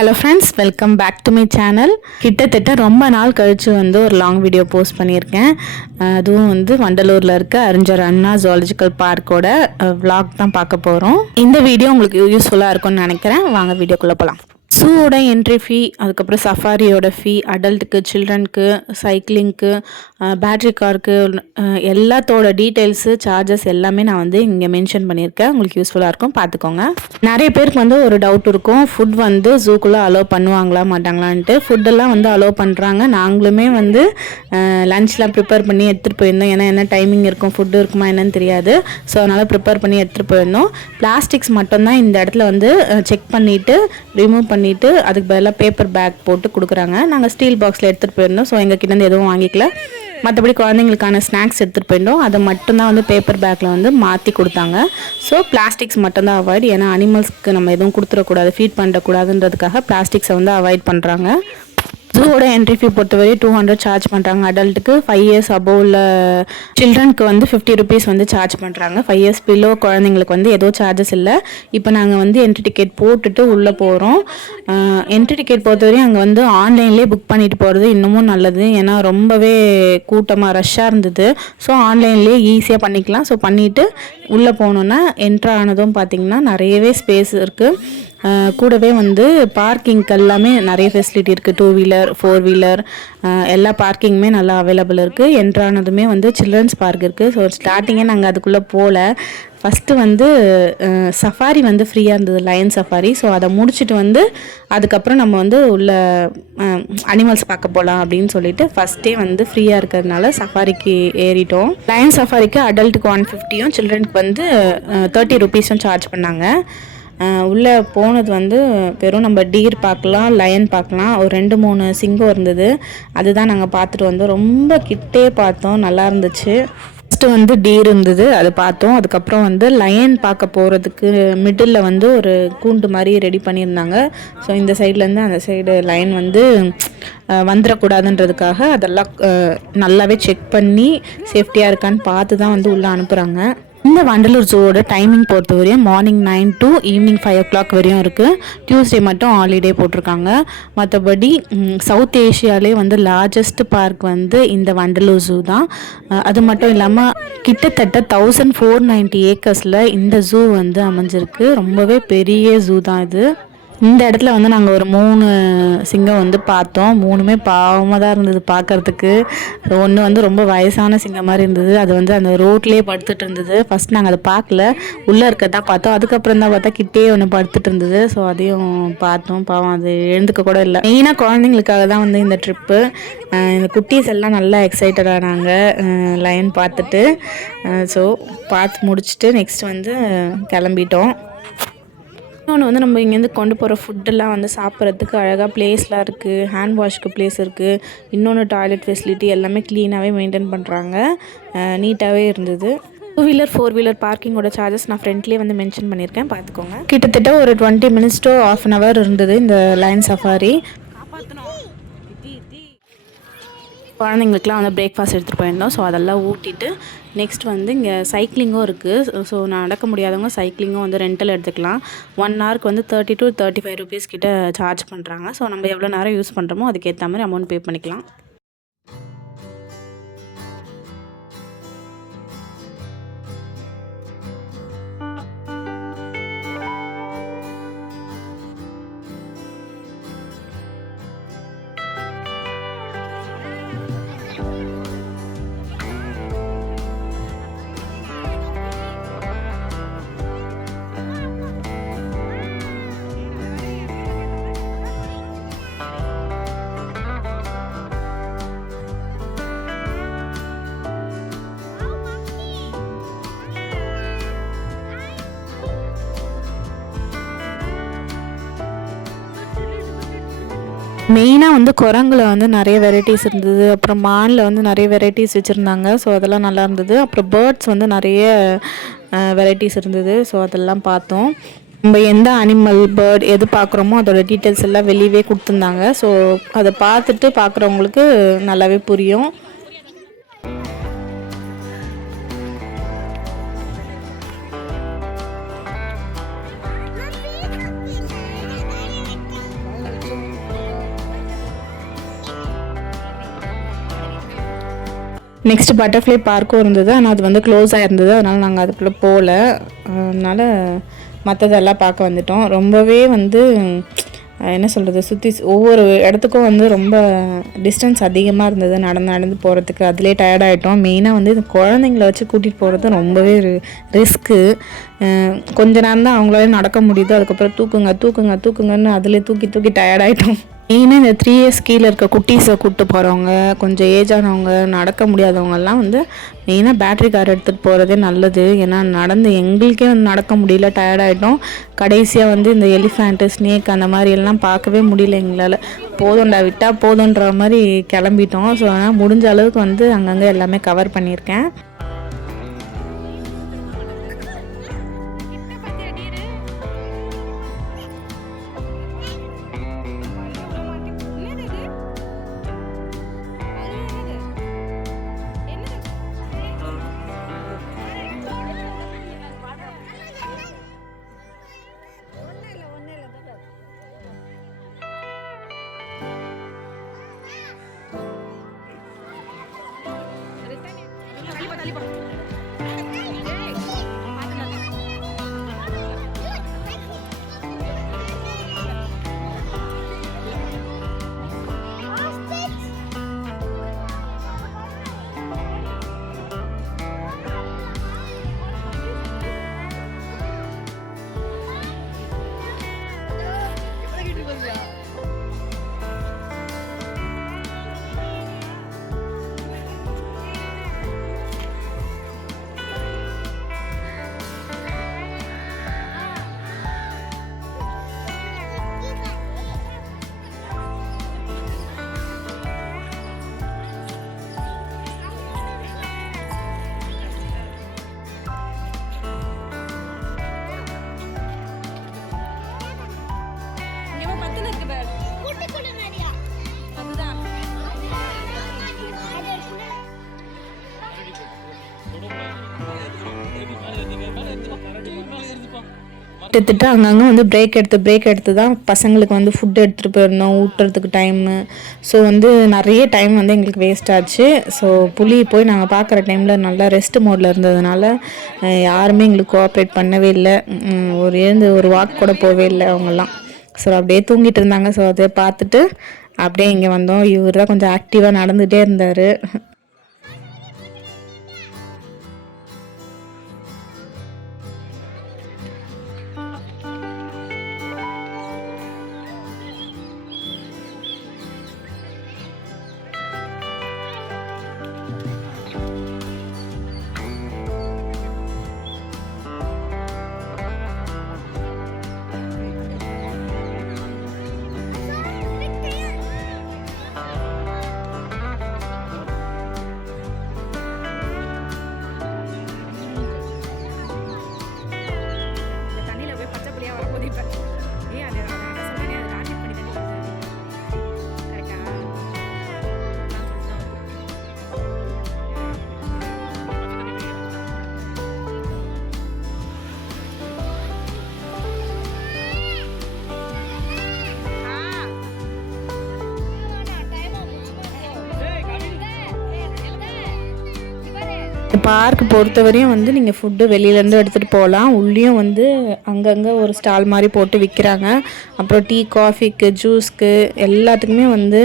Hello friends, welcome back to my channel. கிட்டத்தட்ட ரொம்ப நாள் கழித்து ஒரு லாங் வீடியோ போஸ்ட் பண்ணியிருக்கேன். அதுவும் வண்டலூரில் இருக்க அறிஞர் அண்ணா ஜுவாலஜிக்கல் பார்க்கோட விளாக் தான் பார்க்க போகிறோம். இந்த வீடியோ உங்களுக்கு யூஸ்ஃபுல்லாக இருக்கும்னு நினைக்கிறேன். வாங்க வீடியோக்குள்ளே போகலாம். ஜூவோட என்ட்ரி ஃபீ, அதுக்கப்புறம் சஃபாரியோட ஃபீ, அடல்ட்டுக்கு, சில்ட்ரனுக்கு, சைக்கிளிங்க்கு, பேட்ரி காருக்கு, எல்லாத்தோட டீட்டெயில்ஸு, சார்ஜஸ் எல்லாமே நான் இங்கே மென்ஷன் பண்ணியிருக்கேன். உங்களுக்கு யூஸ்ஃபுல்லாக இருக்கும், பார்த்துக்கோங்க. நிறைய பேருக்கு ஒரு டவுட் இருக்கும், ஃபுட் ஜூக்குள்ளே அலோவ் பண்ணுவாங்களா மாட்டாங்களான்ட்டு. ஃபுட்டெல்லாம் அலோவ் பண்ணுறாங்க. நாங்களுமே லன்ச்லாம் ப்ரிப்பேர் பண்ணி எடுத்துகிட்டு போயிருந்தோம். ஏன்னா என்ன டைமிங் இருக்கும், ஃபுட்டு இருக்குமா என்னன்னு தெரியாது. ஸோ அதனால் ப்ரிப்பேர் பண்ணி எடுத்துகிட்டு போயிருந்தோம். பிளாஸ்டிக்ஸ் மட்டும்தான் இந்த இடத்துல செக் பண்ணிவிட்டு ரிமூவ் பண்ணிவிட்டு அதுக்கு பதிலாக பேப்பர் பேக் போட்டு கொடுக்குறாங்க. நாங்கள் ஸ்டீல் பாக்ஸில் எடுத்துகிட்டு போயிருந்தோம். ஸோ எங்கள் கிட்டேருந்து எதுவும் வாங்கிக்கல. மற்றபடி குழந்தைங்களுக்கான ஸ்நாக்ஸ் எடுத்துகிட்டு போயிருந்தோம். அதை மட்டும்தான் பேப்பர் பேக்கில் மாற்றி கொடுத்தாங்க. ஸோ பிளாஸ்டிக்ஸ் மட்டும்தான் அவாய்ட். ஏன்னா அனிமல்ஸ்க்கு நம்ம எதுவும் கொடுத்துடக்கூடாது, ஃபீட் பண்ணக்கூடாதுன்றதுக்காக பிளாஸ்டிக்ஸை அவாய்ட் பண்ணுறாங்க. ஜூவோட என்ட்ரி ஃபீ பொறுத்தவரை 200 சார்ஜ் பண்ணுறாங்க. அடல்ட்டுக்கு 5 years அபோவ் உள்ள சில்ட்ரனுக்கு 50 rupees சார்ஜ் பண்ணுறாங்க. 5 years பிலோ குழந்தைங்களுக்கு ஏதோ சார்ஜஸ் இல்லை. இப்போ நாங்கள் என்ட்ரி டிக்கெட் போட்டுட்டு உள்ளே போகிறோம். என்ட்ரி டிக்கெட் பொறுத்தவரையும் அங்கே ஆன்லைன்லேயே புக் பண்ணிட்டு போகிறது இன்னமும் நல்லது. ஏன்னா ரொம்பவே கூட்டமாக ரஷ்ஷாக இருந்தது. ஸோ ஆன்லைன்லேயே ஈஸியாக பண்ணிக்கலாம். ஸோ பண்ணிவிட்டு உள்ளே போனோன்னா என்ட்ரு ஆனதும் பார்த்திங்கன்னா நிறையவே ஸ்பேஸ் இருக்குது. கூடவே பார்க்கிங்க்கு எல்லாமே நிறைய ஃபெசிலிட்டி இருக்குது. 2 wheeler 4 wheeler எல்லா பார்க்கிங்குமே நல்லா அவைலபிள் இருக்குது. என்ட்ரானதுமே சில்ட்ரன்ஸ் பார்க் இருக்குது. ஸோ ஸ்டார்டிங்கே நாங்கள் அதுக்குள்ளே போகல. ஃபஸ்ட்டு சஃபாரி ஃப்ரீயாக இருந்தது, லயன் சஃபாரி. ஸோ அதை முடிச்சுட்டு அதுக்கப்புறம் நம்ம உள்ள அனிமல்ஸ் பார்க்க போகலாம் அப்படின்னு சொல்லிட்டு ஃபஸ்ட்டே ஃப்ரீயாக இருக்கிறதுனால சஃபாரிக்கு ஏறிட்டோம். லயன் சஃபாரிக்கு அடல்ட்டுக்கு 150யும் சில்ட்ரனுக்கு 30 rupeesம் சார்ஜ் பண்ணாங்க. உள்ளே போனது வெறும் நம்ம டீர் பார்க்கலாம், லயன் பார்க்கலாம். ஒரு 2-3 சிங்கம் இருந்தது. அதுதான் நாங்கள் பார்த்துட்டு வந்தோம். ரொம்ப கிட்டே பார்த்தோம், நல்லா இருந்துச்சு. ஃபஸ்ட்டு டீர் இருந்தது, அது பார்த்தோம். அதுக்கப்புறம் லயன் பார்க்க போகிறதுக்கு மிடில் ஒரு கூண்டு மாதிரி ரெடி பண்ணியிருந்தாங்க. ஸோ இந்த சைட்லேருந்து அந்த சைடு லயன் வந்துடக்கூடாதுன்றதுக்காக அதெல்லாம் நல்லாவே செக் பண்ணி சேஃப்டியாக இருக்கான்னு பார்த்து தான் உள்ளே அனுப்புகிறாங்க. இந்த வண்டலூர் ஜூவோட டைமிங் பொறுத்த வரையும் மார்னிங் 9 to ஈவினிங் 5 o'clock வரையும் இருக்குது. டியூஸ்டே மட்டும் ஹாலிடே போட்டிருக்காங்க. மற்றபடி சவுத் ஏஷியாலே லார்ஜஸ்ட் பார்க் இந்த வண்டலூர் ஜூ தான். அது மட்டும் இல்லாமல் கிட்டத்தட்ட 1490 acresல இந்த ஜூ அமைஞ்சிருக்கு. ரொம்பவே பெரிய ஜூ தான் இது. இந்த இடத்துல நாங்கள் ஒரு 3 சிங்கம் பார்த்தோம். 3மே பாவமாக தான் இருந்தது பார்க்குறதுக்கு. ஒன்று ரொம்ப வயசான சிங்கம் மாதிரி இருந்தது. அது அந்த ரோட்லேயே படுத்துட்டு இருந்தது. ஃபஸ்ட் நாங்கள் அதை பார்க்கல, உள்ளே இருக்கிறதா பார்த்தோம். அதுக்கப்புறம் தான் பார்த்தா கிட்டே ஒன்று படுத்துட்டு இருந்தது. ஸோ அதையும் பார்த்தோம். பாவம், அது எழுந்துக்க கூட இல்லை. மெயினாக குழந்தைங்களுக்காக தான் இந்த ட்ரிப்பு. இந்த குட்டீஸ் எல்லாம் நல்லா எக்ஸைட்டட் ஆனாங்க லயன் பார்த்துட்டு. ஸோ பார்த்து முடிச்சுட்டு நெக்ஸ்ட் கிளம்பிட்டோம். இன்னொன்று நம்ம இங்கேருந்து கொண்டு போகிற ஃபுட்டெல்லாம் சாப்பிட்றதுக்கு அழகாக பிளேஸ்லாம் இருக்குது. ஹேண்ட் வாஷ்க்கு பிளேஸ் இருக்குது. இன்னொன்று டாய்லெட் ஃபெசிலிட்டி எல்லாமே க்ளீனாகவே மெயின்டைன் பண்ணுறாங்க. நீட்டாகவே இருந்தது. 2 wheeler 4 wheeler பார்க்கிங்கோட சார்ஜஸ் நான் ஃப்ரண்ட்லேயே மென்ஷன் பண்ணியிருக்கேன், பார்த்துக்கோங்க. கிட்டத்தட்ட ஒரு 20 minutes to half an hour இருந்தது இந்த லயன் சஃபாரி. குழந்தைங்களுக்குலாம் பிரேக்ஃபாஸ்ட் எடுத்துகிட்டு போயிருந்தோம். ஸோ அதெல்லாம் ஊட்டிட்டு நெக்ஸ்ட் இங்கே சைக்கிளிங்கும் இருக்குது. ஸோ நடக்க முடியாதவங்க சைக்கிளிங்கும் ரெண்டல் எடுத்துக்கலாம். 1 hourக்கு 30 to 35 rupees கிட்ட சார்ஜ் பண்ணுறாங்க. ஸோ நம்ம எவ்வளோ நேரம் யூஸ் பண்ணுறோமோ அதுக்கேற்ற மாதிரி அமௌண்ட் பே பண்ணிக்கலாம். மெயினாக குரங்குல நிறைய வெரைட்டிஸ் இருந்தது. அப்புறம் மானில் நிறைய வெரைட்டிஸ் வச்சுருந்தாங்க. ஸோ அதெல்லாம் நல்லா இருந்தது. அப்புறம் பேர்ட்ஸ் நிறைய வெரைட்டிஸ் இருந்தது. ஸோ அதெல்லாம் பார்த்தோம். நம்ம எந்த அனிமல் பேர்ட் எது பார்க்குறோமோ அதோட டீட்டெயில்ஸ் எல்லாம் வெளியவே கொடுத்துருந்தாங்க. ஸோ அதை பார்த்துட்டு பார்க்குறவங்களுக்கு நல்லாவே புரியும். நெக்ஸ்ட் பட்டர்ஃப்ளை பார்க்கும் இருந்தது, ஆனால் அது வந்து க்ளோஸ் ஆகிருந்தது. அதனால் நாங்கள் அதுக்குள்ளே போகல. அதனால் மற்றதெல்லாம் பார்க்க வந்துட்டோம். ரொம்பவே வந்து என்ன சொல்கிறது, சுற்றி ஒவ்வொரு இடத்துக்கும் வந்து ரொம்ப டிஸ்டன்ஸ் அதிகமாக இருந்தது நடந்து நடந்து போகிறதுக்கு. அதிலே டயர்டாகிட்டோம். மெயினாக வந்து இந்த குழந்தைங்கள வச்சு கூட்டிகிட்டு போகிறது ரொம்பவே ரிஸ்க்கு. கொஞ்ச நேரம் தான் அவங்களால நடக்க முடியுது. அதுக்கப்புறம் தூக்குங்க தூக்குங்க தூக்குங்கன்னு அதிலே தூக்கி தூக்கி டயர்டாகிட்டோம். மெயினாக இந்த 3 இயர்ஸ் கீழே இருக்க குட்டீஸை கூப்பிட்டு போகிறவங்க, கொஞ்சம் ஏஜானவங்க, நடக்க முடியாதவங்கெல்லாம் வந்து மெயினாக பேட்ரி கார் எடுத்துகிட்டு போகிறதே நல்லது. ஏன்னா நடந்து எங்களுக்கே வந்து நடக்க முடியல, டயர்டாகிட்டோம். கடைசியாக வந்து இந்த எலிஃபேண்ட்டு, ஸ்னேக் அந்த மாதிரி எல்லாம் பார்க்கவே முடியல எங்களால். போதும்டா விட்டால் போதுன்ற மாதிரி கிளம்பிட்டோம். ஸோ அதனால் முடிஞ்ச அளவுக்கு வந்து அங்கங்கே எல்லாமே கவர் பண்ணியிருக்கேன். கிட்டத்தட்ட அங்கங்கே வந்து பிரேக் எடுத்து தான் பசங்களுக்கு வந்து ஃபுட் எடுத்துகிட்டு போயிருந்தோம், ஊட்டுறதுக்கு டைமு. ஸோ வந்து நிறைய டைம் வந்து எங்களுக்கு வேஸ்ட் ஆச்சு. ஸோ புலி போய் நாங்கள் பார்க்குற டைமில் நல்லா ரெஸ்ட் மோடில் இருந்ததுனால யாருமே எங்களுக்கு கோஆப்ரேட் பண்ணவே இல்லை. ஒரு வாக் கூட போவே இல்லை அவங்கெல்லாம். ஸோ அப்படியே தூங்கிட்டு இருந்தாங்க. ஸோ அதை பார்த்துட்டு அப்படியே இங்கே வந்தோம். இவர் தான் கொஞ்சம் ஆக்டிவாக நடந்துகிட்டே இருந்தார். பார்க் பொறுத்தவரையும் வந்து நீங்கள் ஃபுட்டு வெளியிலேருந்து எடுத்துகிட்டு போகலாம். உள்ளேயும் வந்து அங்கங்கே ஒரு ஸ்டால் மாதிரி போட்டு விற்கிறாங்க. அப்புறம் டீ, காஃபிக்கு, ஜூஸ்க்கு எல்லாத்துக்குமே வந்து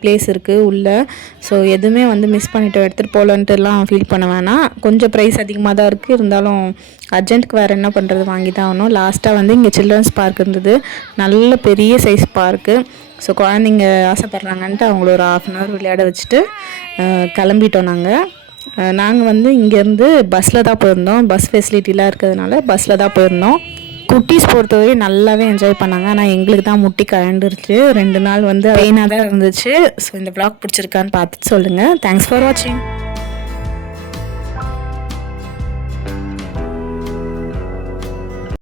ப்ளேஸ் இருக்குது உள்ளே. ஸோ எதுவுமே வந்து மிஸ் பண்ணிவிட்டு எடுத்துகிட்டு போகலன்ட்டுலாம் ஃபீல் பண்ண வேணாம். கொஞ்சம் ப்ரைஸ் அதிகமாக தான் இருக்குது. இருந்தாலும் அர்ஜென்ட்டுக்கு வேறு என்ன பண்ணுறது, வாங்கி தான் ஆகணும். லாஸ்ட்டாக வந்து இங்கே சில்ட்ரன்ஸ் பார்க் இருந்தது. நல்ல பெரிய சைஸ் பார்க்கு. ஸோ குழந்தைங்க ஆசைப்பட்றாங்கன்ட்டு அவங்கள ஒரு 1/2 அன் ஹவர் விளையாட வச்சுட்டு கிளம்பிட்டோம். நாங்கள் வந்து இங்கேருந்து பஸ்ஸில் தான் போயிருந்தோம். பஸ் ஃபெசிலிட்டிலாம் இருக்கிறதுனால பஸ்ஸில் தான் போயிருந்தோம். குட்டீஸ் பொறுத்தவரை நல்லாவே என்ஜாய் பண்ணாங்க. ஆனால் எங்களுக்கு தான் முட்டி கழண்டுருச்சு. 2 நாள் வந்து பெயினாக தான் இருந்துச்சு. ஸோ இந்த vlog பிடிச்சிருக்கான்னு பார்த்துட்டு சொல்லுங்கள். தேங்க்ஸ் ஃபார் வாட்சிங்.